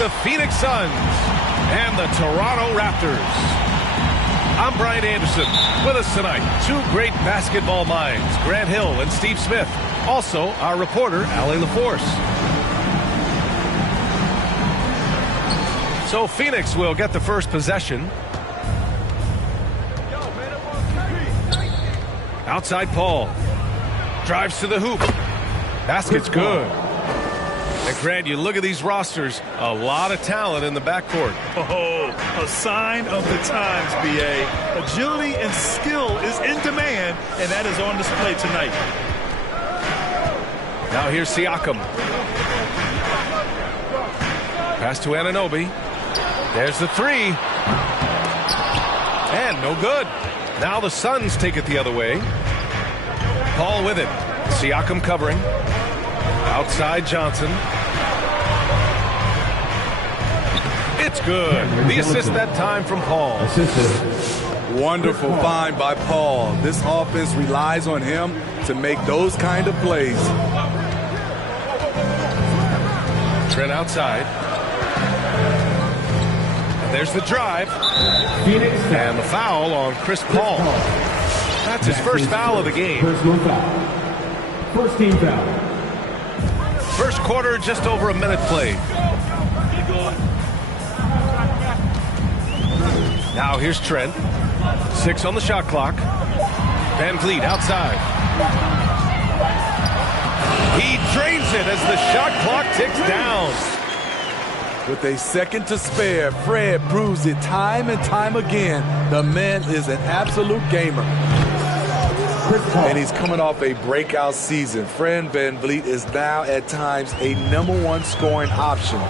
the Phoenix Suns and the Toronto Raptors. I'm Brian Anderson. With us tonight, two great basketball minds, Grant Hill and Steve Smith. Also, our reporter, Allie LaForce. So Phoenix will get the first possession. Outside Paul. Drives to the hoop. Basket's good. And Grant, you look at these rosters, a lot of talent in the backcourt. Oh, a sign of the times, B.A. Agility and skill is in demand, and that is on display tonight. Now here's Siakam. Pass to Anunoby. There's the three. And no good. Now the Suns take it the other way. Paul with it. Siakam covering. Outside Johnson. It's good. The assist that time from Paul. Wonderful find by Paul. This offense relies on him to make those kind of plays. Trent outside. And there's the drive. And the foul on Chris Paul. That's his first foul of the game. Personal foul. First team foul. First quarter, just over a minute played. Now here's Trent. 6 on the shot clock. Van Vliet outside. He drains it as the shot clock ticks down. With a second to spare, Fred proves it time and time again. The man is an absolute gamer. And he's coming off a breakout season. Fred VanVleet is now at times a #1 scoring option.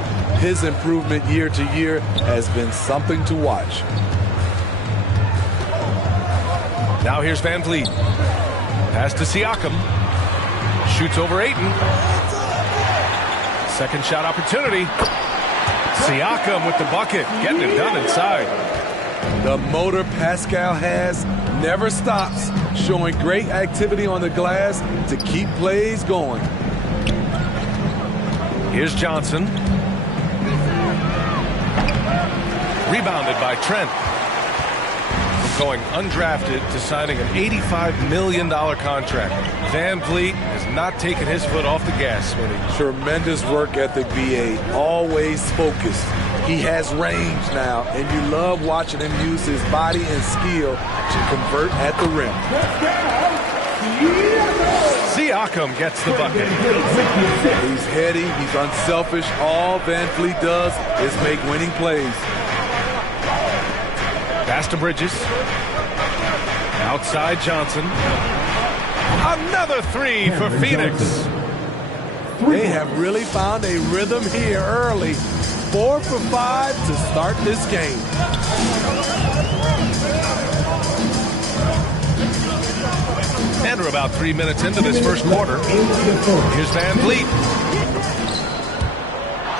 His improvement year to year has been something to watch. Now here's Van Vliet. Pass to Siakam. Shoots over Ayton. Second shot opportunity. Siakam with the bucket. Getting it done inside. The motor Pascal has never stops, showing great activity on the glass to keep plays going. Here's Johnson. Rebounded by Trent. Going undrafted to signing an $85 million contract. Van Vliet has not taken his foot off the gas, Smitty. Tremendous work ethic, B.A. Always focused. He has range now, and you love watching him use his body and skill to convert at the rim. Siakam gets the bucket. He's heady, he's unselfish. All Van Vliet does is make winning plays. Pass to Bridges. Outside Johnson. Another three for Phoenix. They have really found a rhythm here early. 4 for 5 to start this game. And we're about 3 minutes into this first quarter. Here's Van Vliet.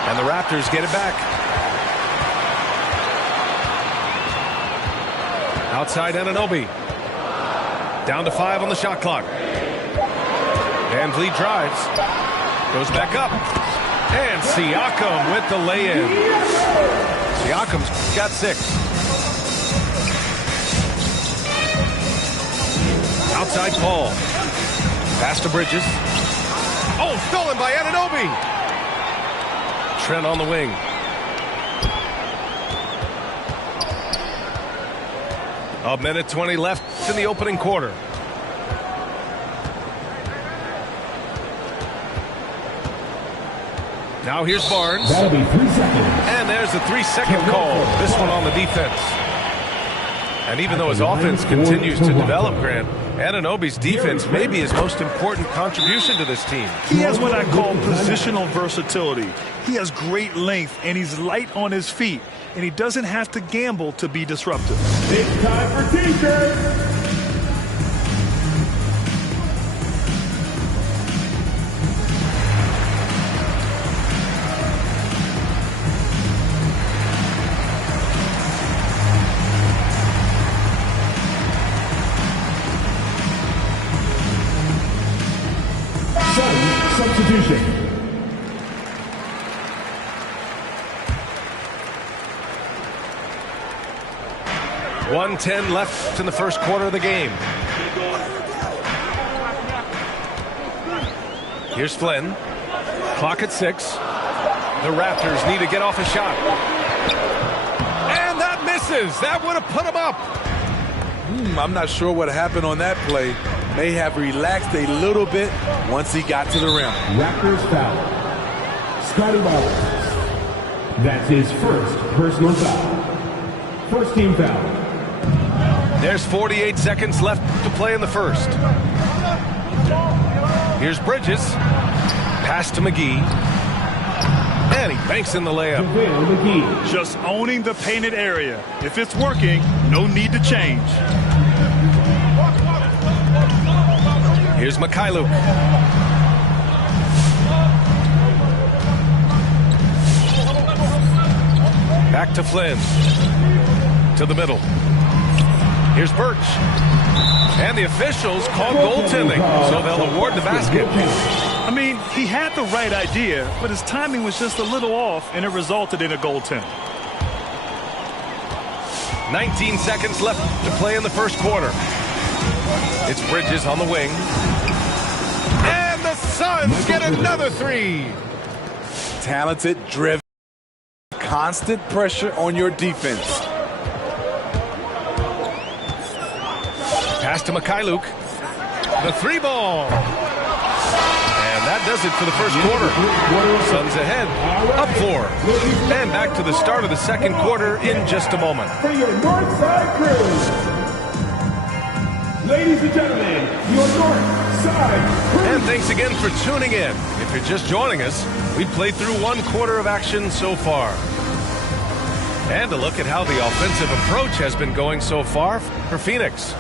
And the Raptors get it back. Outside Anunoby. Down to 5 on the shot clock. Van Vliet drives. Goes back up. And Siakam with the lay-in. Siakam's got 6. Outside Paul. Pass to Bridges. Oh, stolen by Anunoby. Trent on the wing. A minute 20 left in the opening quarter. Now here's Barnes. That'll be 3 seconds. And there's a 3-second call. This one on the defense. And even though his offense continues to develop, Grant, Anunoby's defense may be his most important contribution to this team. He has what I call positional versatility. He has great length, and he's light on his feet. And he doesn't have to gamble to be disruptive. It's time for T-shirts. Substitution. 1:10 left in the first quarter of the game. Here's Flynn. Clock at 6. The Raptors need to get off a shot. And that misses. That would have put him up. I'm not sure what happened on that play. May have relaxed a little bit once he got to the rim. Raptors foul. Scotty Barnes. That's his first personal foul. First team foul. There's 48 seconds left to play in the first. Here's Bridges. Pass to McGee. And he banks in the layup. JaVale McGee. Just owning the painted area. If it's working, no need to change. Here's Mikhailuk. Back to Flynn. To the middle. Here's Birch. And the officials call goaltending, so they'll award the basket. I mean, he had the right idea, but his timing was just a little off, and it resulted in a goaltend. 19 seconds left to play in the first quarter. It's Bridges on the wing. And the Suns get another 3. Talented, driven, constant pressure on your defense. Pass to Mikhailuk. The 3-ball. And that does it for the first quarter. Suns ahead, up 4. And back to the start of the second quarter in just a moment. For your Northside crew. Ladies and gentlemen, your Northside crew. And thanks again for tuning in. If you're just joining us, we played through one quarter of action so far. And a look at how the offensive approach has been going so far for Phoenix.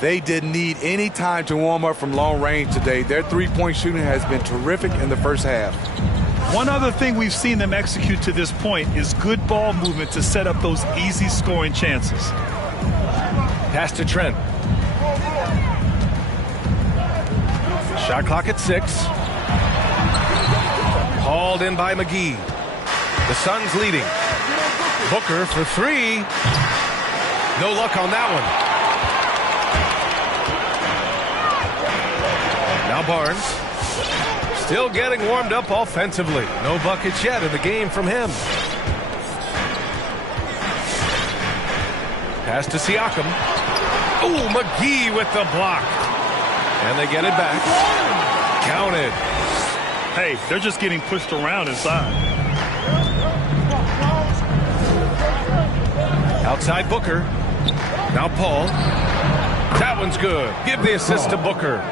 They didn't need any time to warm up from long range today. Their three-point shooting has been terrific in the first half. One other thing we've seen them execute to this point is good ball movement to set up those easy scoring chances. Pass to Trent. Shot clock at 6. Hauled in by McGee. The Suns leading. Booker for 3. No luck on that one. Now Barnes. Still getting warmed up offensively. No buckets yet in the game from him. Pass to Siakam. Oh, McGee with the block. And they get it back. Counted. Hey, they're just getting pushed around inside. Outside Booker. Now Paul. That one's good. Give the assist to Booker.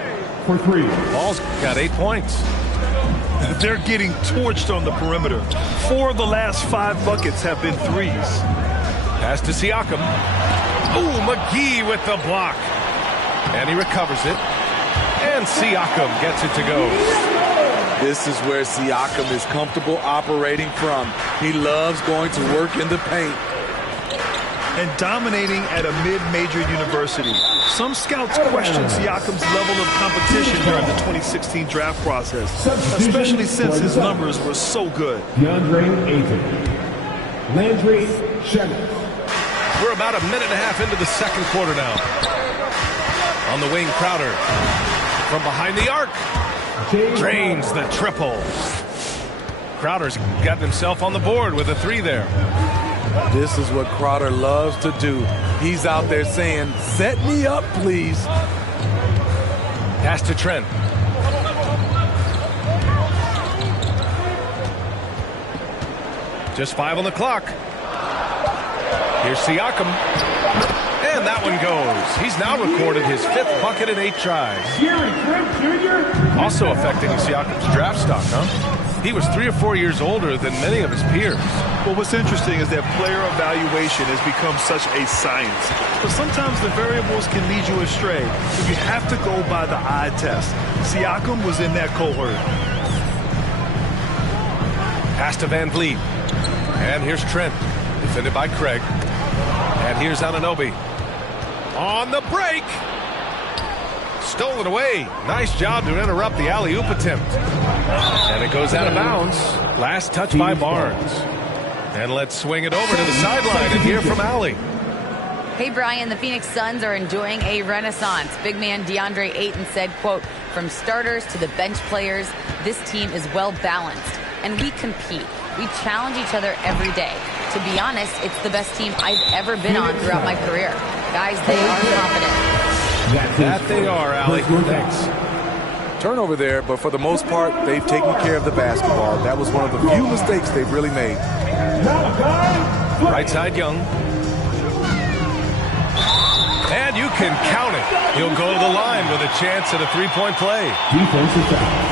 For 3. Paul's got 8 points. They're getting torched on the perimeter. 4 of the last 5 buckets have been threes. Pass to Siakam. Oh, McGee with the block. And he recovers it. And Siakam gets it to go. This is where Siakam is comfortable operating from. He loves going to work in the paint. And dominating at a mid-major university. Some scouts question Siakam's level of competition during the 2016 draft process, especially since his numbers were so good. DeAndre Ayton. Landry Shamet. We're about a minute and a half into the second quarter now. On the wing, Crowder. From behind the arc. Drains the triple. Crowder's gotten himself on the board with a 3 there. This is what Crowder loves to do. He's out there saying, set me up, please. Pass to Trent. Just 5 on the clock. Here's Siakam. And that one goes. He's now recorded his 5th bucket in 8 tries. Gary Trent Jr. Also affecting Siakam's draft stock, huh? He was 3 or 4 years older than many of his peers. Well, what's interesting is that player evaluation has become such a science. But sometimes the variables can lead you astray. So you have to go by the eye test. Siakam was in that cohort. Pass to Van Vliet. And here's Trent, defended by Craig. And here's Anunoby. On the break. Stolen away. Nice job to interrupt the alley-oop attempt. And it goes out of bounds. Last touch by Barnes. And let's swing it over to the sideline and hear from Allie. Hey, Brian, the Phoenix Suns are enjoying a renaissance. Big man DeAndre Ayton said, quote, "From starters to the bench players, this team is well balanced, and we compete. We challenge each other every day. To be honest, it's the best team I've ever been on throughout my career. Guys, they are confident." That they are, Allie. Thanks. Turnover there, but for the most part, they've taken care of the basketball. That was one of the few mistakes they've really made. Right side, Young. And you can count it. He'll go to the line with a chance at a three-point play.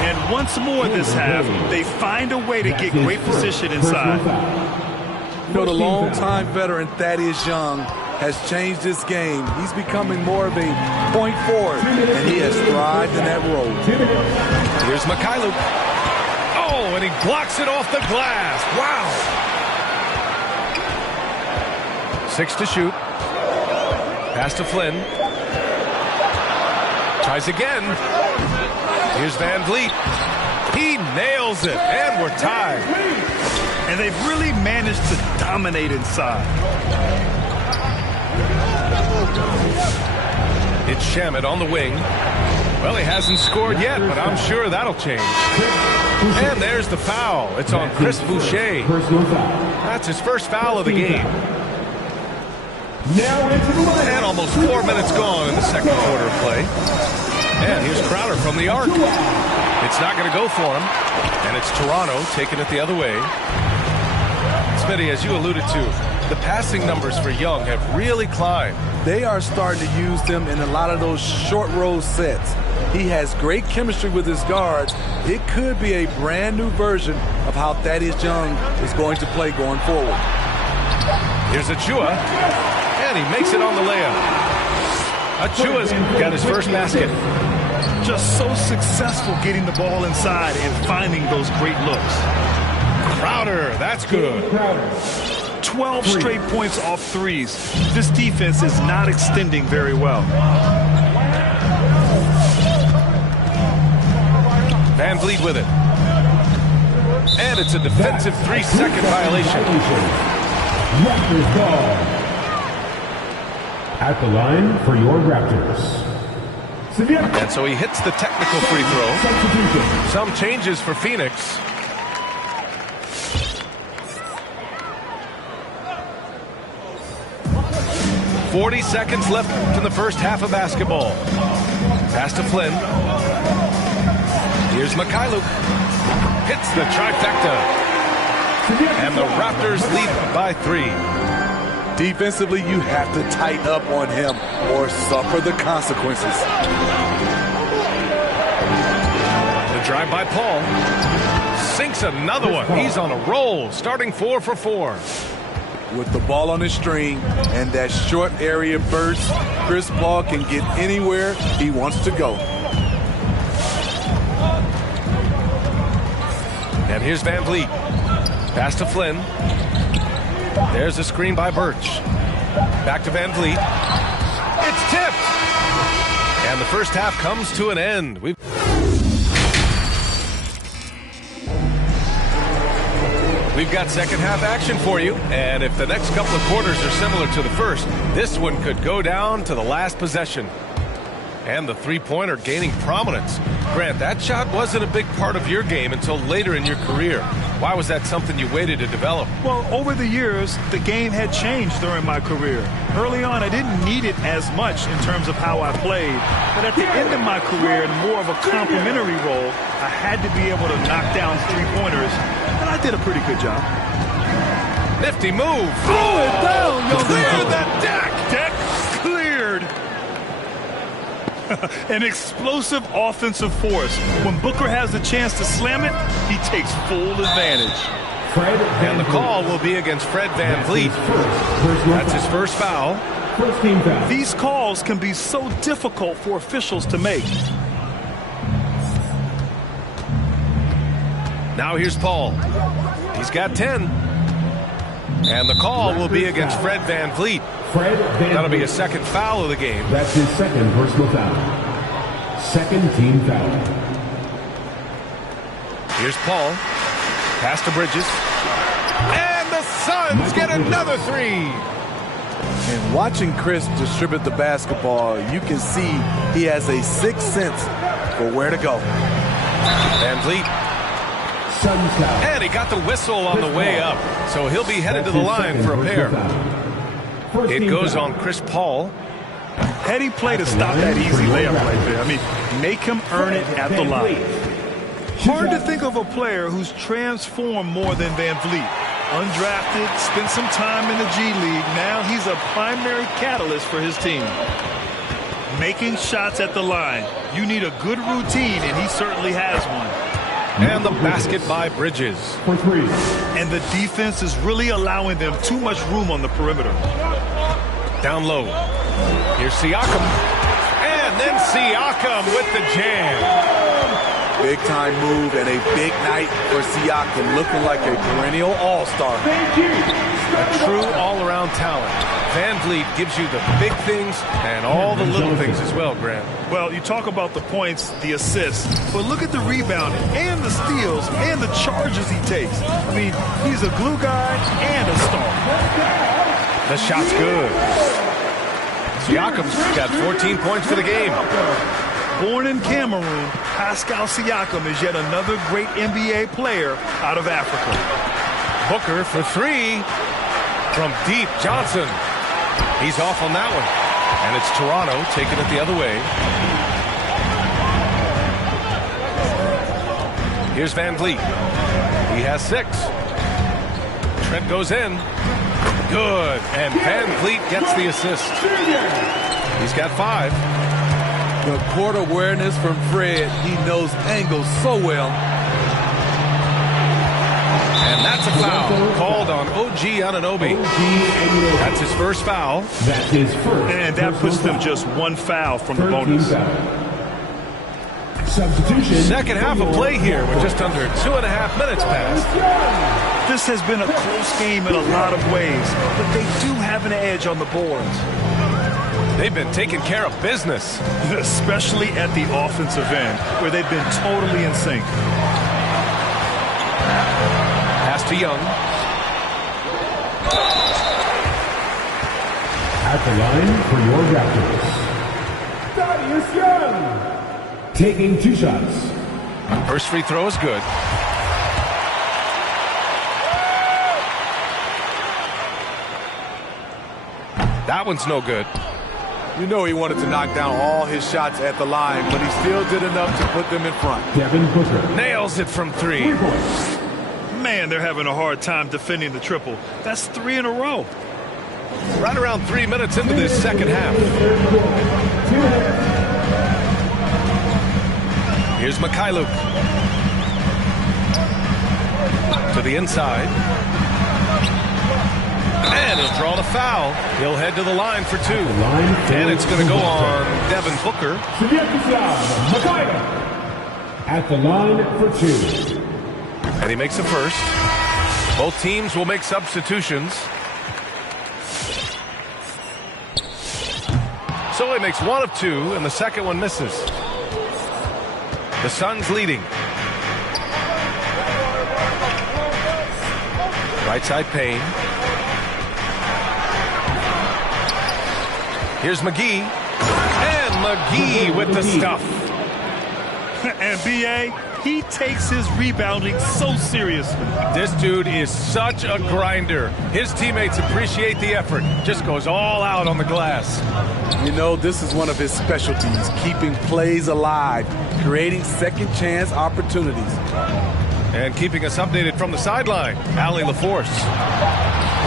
And once more this half, they find a way to get great position inside. You know, the longtime veteran Thaddeus Young has changed this game. He's becoming more of a point forward, and he has thrived in that role. Here's Mikhailuk. Oh, and he blocks it off the glass. Wow. 6 to shoot. Pass to Flynn. Tries again. Here's Van Vliet. He nails it, and we're tied. And they've really managed to dominate inside. It's Shamet on the wing. Well, he hasn't scored yet, but I'm sure that'll change. And there's the foul. It's on Chris Boucher. That's his first foul of the game. And almost 4 minutes gone in the second quarter of play. And here's Crowder from the arc. It's not going to go for him. And it's Toronto taking it the other way. Smitty, as you alluded to, the passing numbers for Young have really climbed. They are starting to use them in a lot of those short roll sets. He has great chemistry with his guards. It could be a brand new version of how Thaddeus Young is going to play going forward. Here's Achua, and he makes it on the layup. Achua's got his first basket. Just so successful getting the ball inside and finding those great looks. Crowder, that's good. 12 straight points off threes. This defense is not extending very well. Van Vliet with it. And it's a defensive 3-second violation. Raptors ball. At the line for your Raptors. And so he hits the technical free throw. Some changes for Phoenix. "40 seconds left in the first half of basketball." Pass to Flynn. Here's Mikhailuk. Hits the trifecta. And the Raptors lead by 3. Defensively, you have to tighten up on him or suffer the consequences. The drive by Paul. Sinks another one. He's on a roll, starting 4 for 4. With the ball on his string and that short area burst, Chris Paul can get anywhere he wants to go. And here's Van Vliet. Pass to Flynn. There's a screen by Birch. Back to Van Vliet. It's tipped. And the first half comes to an end. We've got second half action for you. And if the next couple of quarters are similar to the first, this one could go down to the last possession. And the three-pointer gaining prominence. Grant, that shot wasn't a big part of your game until later in your career. Why was that something you waited to develop? Well, over the years, the game had changed during my career. Early on, I didn't need it as much in terms of how I played. But at the end of my career, in more of a complementary role, I had to be able to knock down three-pointers, and I did a pretty good job. Nifty move. Throw it down, Young. Clear the deck. Deck cleared. An explosive offensive force. When Booker has the chance to slam it, he takes full advantage. And the call will be against Fred Van Vliet. That's his first foul. First team foul. These calls can be so difficult for officials to make. Now here's Paul. He's got 10. And the call will be against Fred Van Vliet. That'll be a second foul of the game. That's his second personal foul. Second team foul. Here's Paul. Pass to Bridges. And the Suns get another 3. And watching Chris distribute the basketball, you can see he has a sixth sense for where to go. Van Vliet. And he got the whistle on the way up, so he'll be headed to the line for a pair. It goes on Chris Paul. Heady play to stop that easy layup right there. I mean, make him earn it at the line. Hard to think of a player who's transformed more than Van Vliet. Undrafted, spent some time in the G League. Now he's a primary catalyst for his team. Making shots at the line. You need a good routine, and he certainly has one. And the basket by Bridges. And the defense is really allowing them too much room on the perimeter. Down low. Here's Siakam. And then Siakam with the jam. Big time move and a big night for Siakam, looking like a perennial all-star. A true all-around talent. Van Vliet gives you the big things and all the little things as well, Grant. Well, you talk about the points, the assists, but look at the rebounding and the steals and the charges he takes. I mean, he's a glue guy and a star. The shot's good. Siakam's got 14 points for the game. Born in Cameroon, Pascal Siakam is yet another great NBA player out of Africa. Booker for three. From deep, Johnson. He's off on that one. And it's Toronto taking it the other way. Here's Van Vliet. He has 6. Trent goes in. Good. And Van Vliet gets the assist. He's got 5. The court awareness from Fred. He knows angles so well. And that's a foul called on OG Anunoby. That's his first foul. That's his first. And that puts them just 1 foul from the bonus. Substitution. Second half of play here with just under 2.5 minutes passed. This has been a close game in a lot of ways, but they do have an edge on the boards. They've been taking care of business. Especially at the offensive end, where they've been totally in sync. Pass to Young. At the line for your Raptors, Thaddeus Young. Taking 2 shots. First free throw is good. That one's no good. You know he wanted to knock down all his shots at the line, but he still did enough to put them in front. Devin Booker. Nails it from 3. Man, they're having a hard time defending the triple. That's 3 in a row. Right around 3 minutes into this second half. Here's Mikhailuk. To the inside. And he'll draw the foul. He'll head to the line for 2. And it's going to go on Devin Booker. At the line for 2. And he makes the first. Both teams will make substitutions. So he makes 1 of 2, and the second one misses. The Suns leading. Right side Payne. Here's McGee. And McGee with the stuff. And B.A., he takes his rebounding so seriously. This dude is such a grinder. His teammates appreciate the effort. Just goes all out on the glass. You know, this is one of his specialties, keeping plays alive, creating second chance opportunities. And keeping us updated from the sideline, Allie LaForce.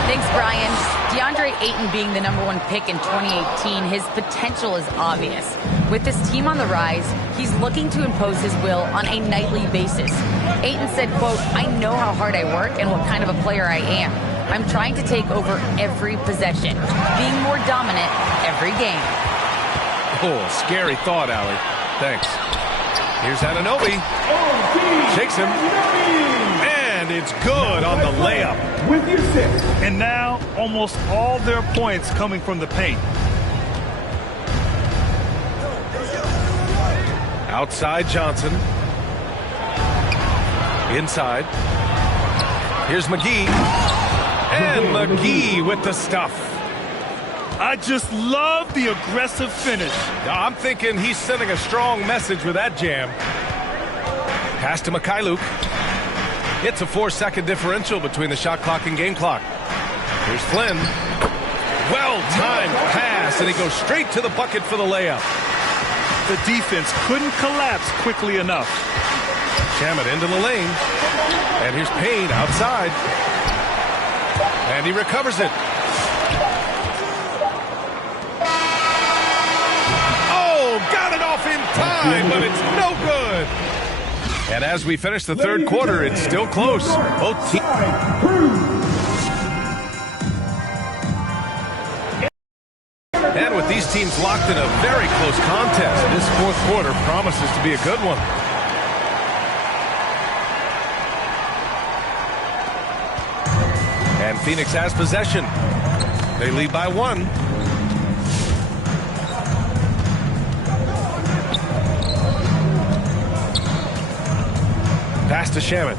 Thanks, Brian. DeAndre Ayton being the #1 pick in 2018, his potential is obvious. With this team on the rise, he's looking to impose his will on a nightly basis. Ayton said, quote, "I know how hard I work and what kind of a player I am. I'm trying to take over every possession, being more dominant every game." Oh, scary thought, Allie. Thanks. Here's Anunoby. Shakes him. And it's good on the layup. With your 6. And now, almost all their points coming from the paint. Outside Johnson. Inside. Here's McGee. And McGee with the stuff. I just love the aggressive finish. I'm thinking he's sending a strong message with that jam. Pass to Mikhailuk. It's a 4-second differential between the shot clock and game clock. Here's Flynn. Well-timed pass, and he goes straight to the bucket for the layup. The defense couldn't collapse quickly enough. Shamet into the lane. And here's Payne outside. And he recovers it. Oh, got it off in time, but it's no good. And as we finish the third quarter, it's still close. Both teams. And with these teams locked in a very close contest, this fourth quarter promises to be a good one. And Phoenix has possession. They lead by 1. Pass to Shamet.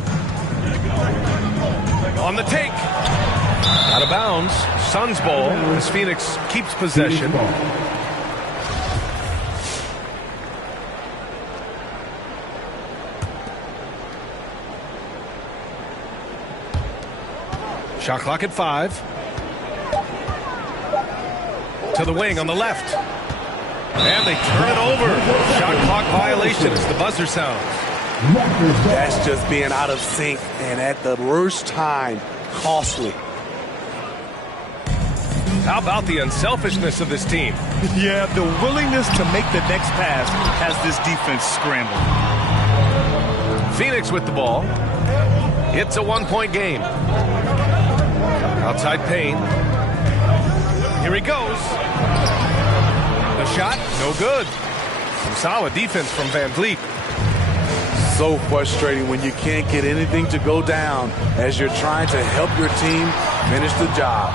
On the take. Out of bounds. Suns ball as Phoenix keeps possession. Shot clock at 5. To the wing on the left. And they turn it over. Shot clock violation as the buzzer sounds. That's just being out of sync and at the worst time, costly. How about the unselfishness of this team? Yeah, the willingness to make the next pass has this defense scrambled. Phoenix with the ball. It's a 1-point game. Outside Payne. Here he goes. The shot, no good. Some solid defense from Van Vliet. So frustrating when you can't get anything to go down as you're trying to help your team finish the job.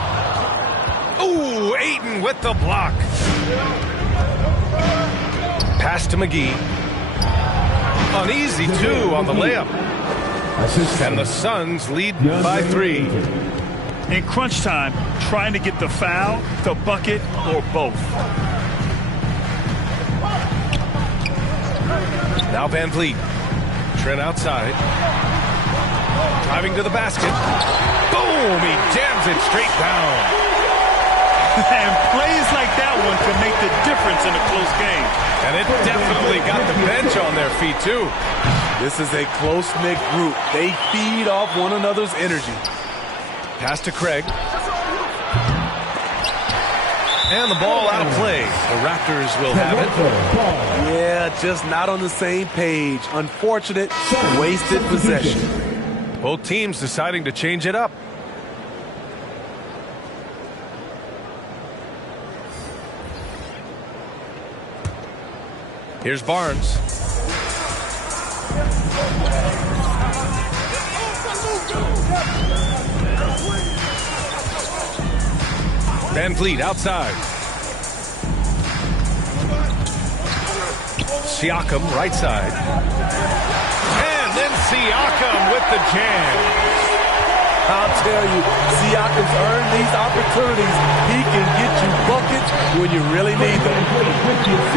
Ooh, Ayton with the block. Pass to McGee. Uneasy, 2 on the layup. And the Suns lead by 3. In crunch time, trying to get the foul, the bucket, or both. Now Van Vliet. Trent outside. Driving to the basket. Boom! He jams it straight down. And plays like that one can make the difference in a close game. And it definitely got the bench on their feet, too. This is a close-knit group. They feed off one another's energy. Pass to Craig. And the ball out of play. The Raptors will have it. Yeah, just not on the same page. Unfortunate, wasted possession. Both teams deciding to change it up. Here's Barnes. Van Vliet outside. Siakam right side. And then Siakam with the jam. I'll tell you, Siakam's earned these opportunities. He can get you buckets when you really need them.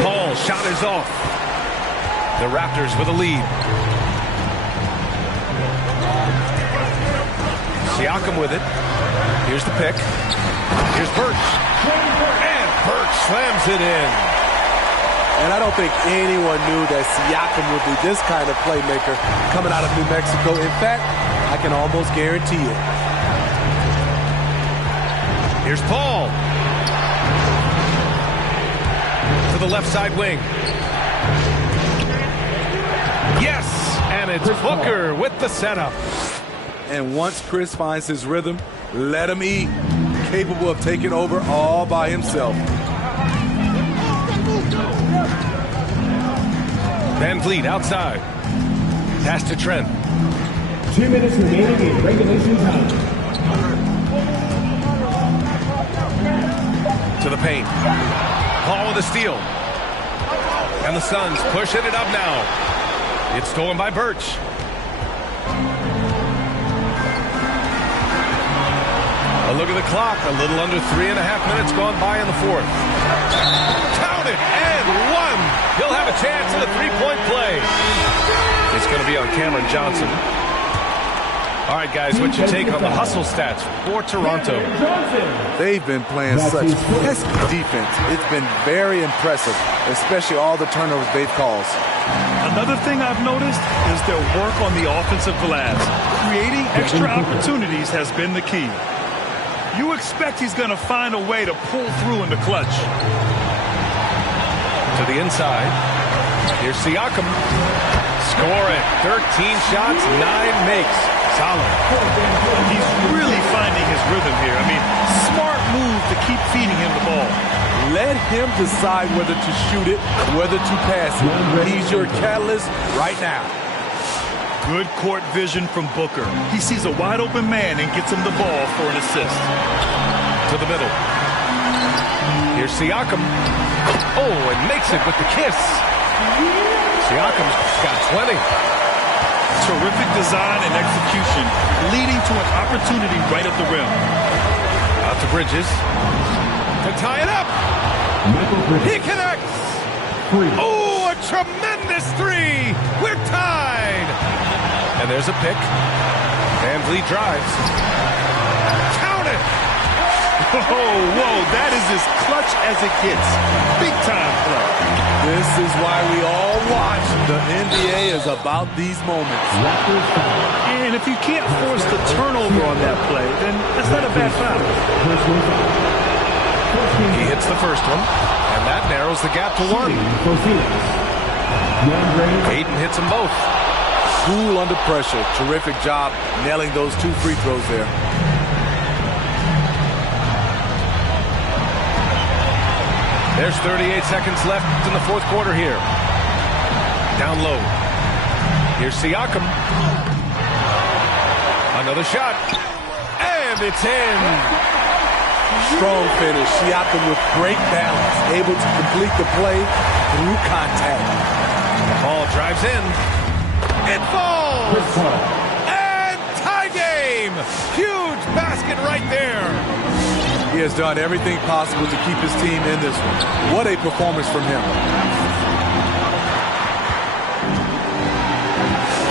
Paul shot is off. The Raptors with a lead. Siakam with it. Here's the pick. Here's Birch. And Birch slams it in. And I don't think anyone knew that Siakam would be this kind of playmaker coming out of New Mexico. In fact, I can almost guarantee it. Here's Paul. To the left side wing. Yes! And it's Booker with the setup. And once Chris finds his rhythm, let him eat. Capable of taking over all by himself. Van Vliet outside. Pass to Trent. 2 minutes remaining in regulation time. To the paint. Paul with a steal. And the Suns pushing it up now. It's stolen by Birch. A look at the clock. A little under 3.5 minutes gone by in the fourth. Count it, and one. He'll have a chance at a three-point play. It's going to be on Cameron Johnson. All right, guys, what's your take on the hustle stats for Toronto? They've been playing such pesky defense. It's been very impressive, especially all the turnovers they've caused. Another thing I've noticed is their work on the offensive glass. Creating extra opportunities has been the key. You expect he's going to find a way to pull through in the clutch. To the inside. Here's Siakam. Score it. 13 shots, 9 makes. Solid. He's really finding his rhythm here. I mean, smart move to keep feeding him the ball. Let him decide whether to shoot it, whether to pass it. He's your catalyst right now. Good court vision from Booker. He sees a wide open man and gets him the ball for an assist. To the middle. Here's Siakam. Oh, and makes it with the kiss. Siakam's got 20. Terrific design and execution, leading to an opportunity right at the rim. Out to Bridges. To tie it up. He connects. Oh, a tremendous three. We're tied. And there's a pick. Van Vliet drives. Count it. Whoa, that is as clutch as it gets. Big time play. This is why we all watch. The NBA is about these moments. And if you can't force the turnover on that play, then that's not a bad foul. He hits the first one, and that narrows the gap to 1. Ayton hits them both. Cool under pressure. Terrific job nailing those 2 free throws there. There's 38 seconds left in the fourth quarter here. Down low. Here's Siakam. Another shot. And it's in. Strong finish. Siakam with great balance. Able to complete the play through contact. Ball drives in. It falls. And tie game. Huge basket right there. He has done everything possible to keep his team in this one. What a performance from him.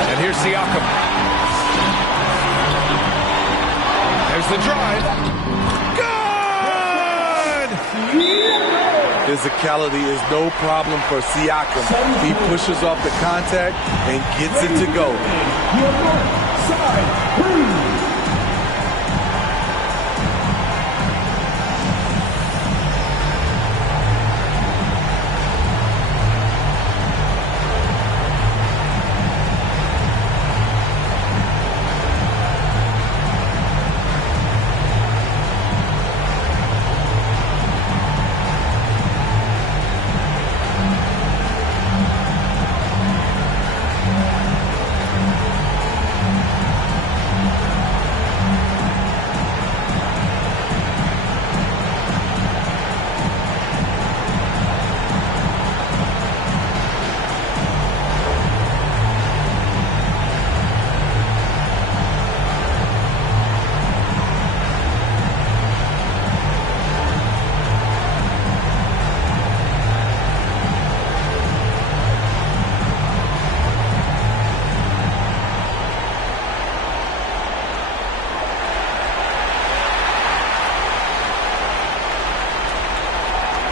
And here's Siakam. There's the drive. Good! Physicality is no problem for Siakam. He pushes off the contact and gets it to go.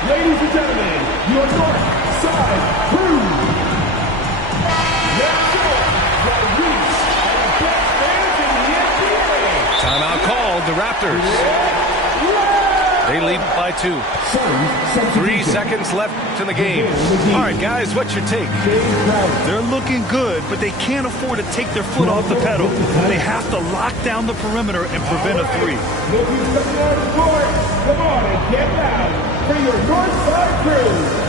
Ladies and gentlemen, your North Side Crew. Next up, the Reach are the best fans in the NBA. Timeout called. The Raptors. They lead by 2. 3 seconds left in the game. All right, guys, what's your take? They're looking good, but they can't afford to take their foot off the pedal. They have to lock down the perimeter and prevent a 3. Come on and get loud for your North Side Crew.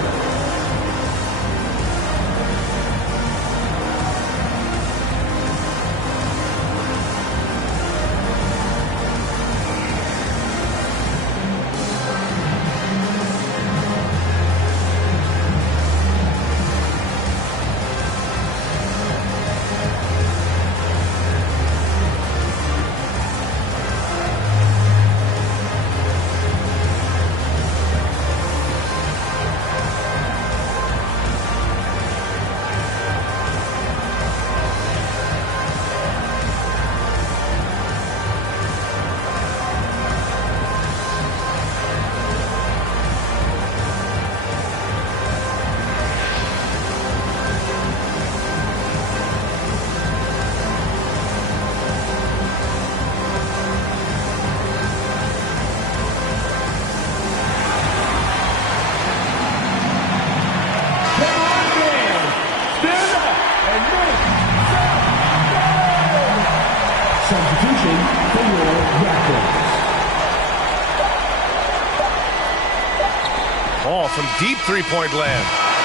from deep three-point land.